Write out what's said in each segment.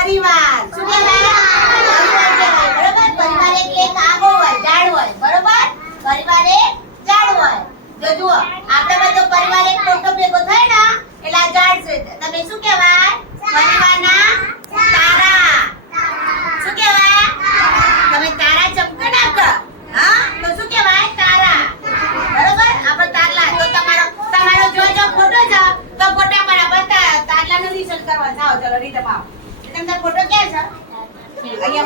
પરિવાર. શું કહેવાય? પરિવાર કહેવાય. બરોબર? પરિવાર એટલે એક આગો હોય, ઝાડ હોય. બરોબર? પરિવાર એક ઝાડ હોય. જો જુઓ, આપણે બધો પરિવાર એક ટોટો ભેગો થાય ને એટલે આ ઝાડ છે. તમે શું કહેવાય? પરિવારના તારા. શું કહેવાય? તમે તારા ચમકે નાખ. હા? તો શું કહેવાય? તારા. બરોબર? આપણે તારલા. તો તમારો જો ફોટો છે તો ફોટા પર આપણે તારલાનું રિસર્ચ કરવા જાઓ. ચલો રીત પાઓ. તમારો ફોટો ક્યાં છે? અહીંયા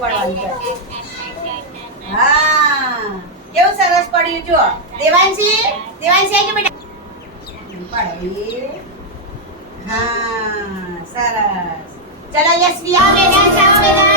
પડવાનું છે. હા, કેવું સરસ પડ્યું જો. દેવાંશી આવી બેટા. પાડવી. હા, સરસ. ચલો યશ્વી આવ બેટા, ચાલો બેટા.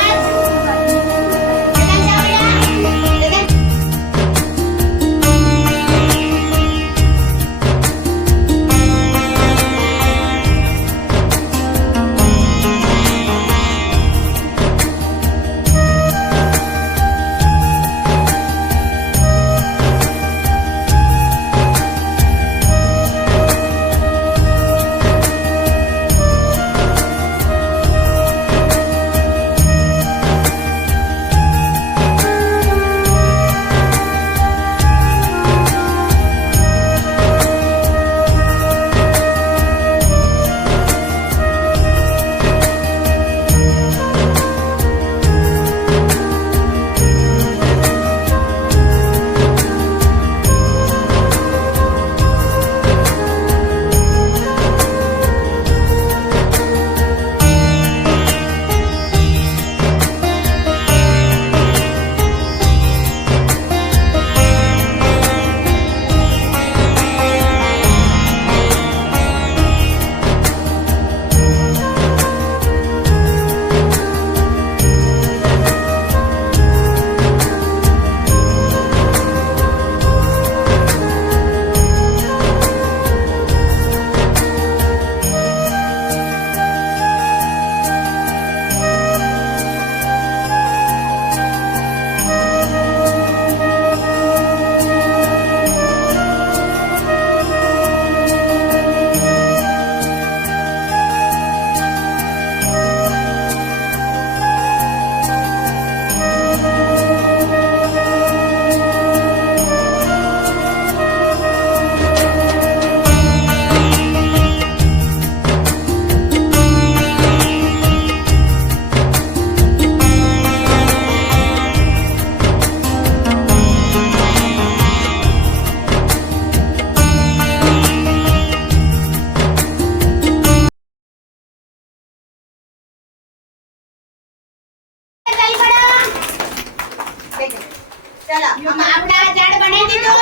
ચલો આપણે આ ઝાડ બનાવી દીધું.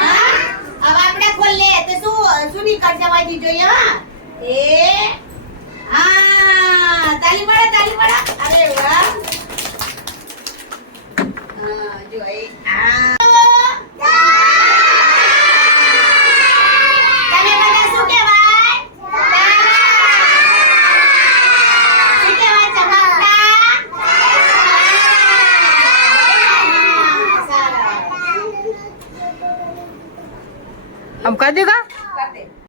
હા, હવે આપણે ખોલીએ તો શું નીકળશે વાજી જોઈએ. હા, તાલી પાડો. અરે વાહ. જો તમે બધા શું કહેવાય? શું કહેવાય? ચમકતા. हम कदी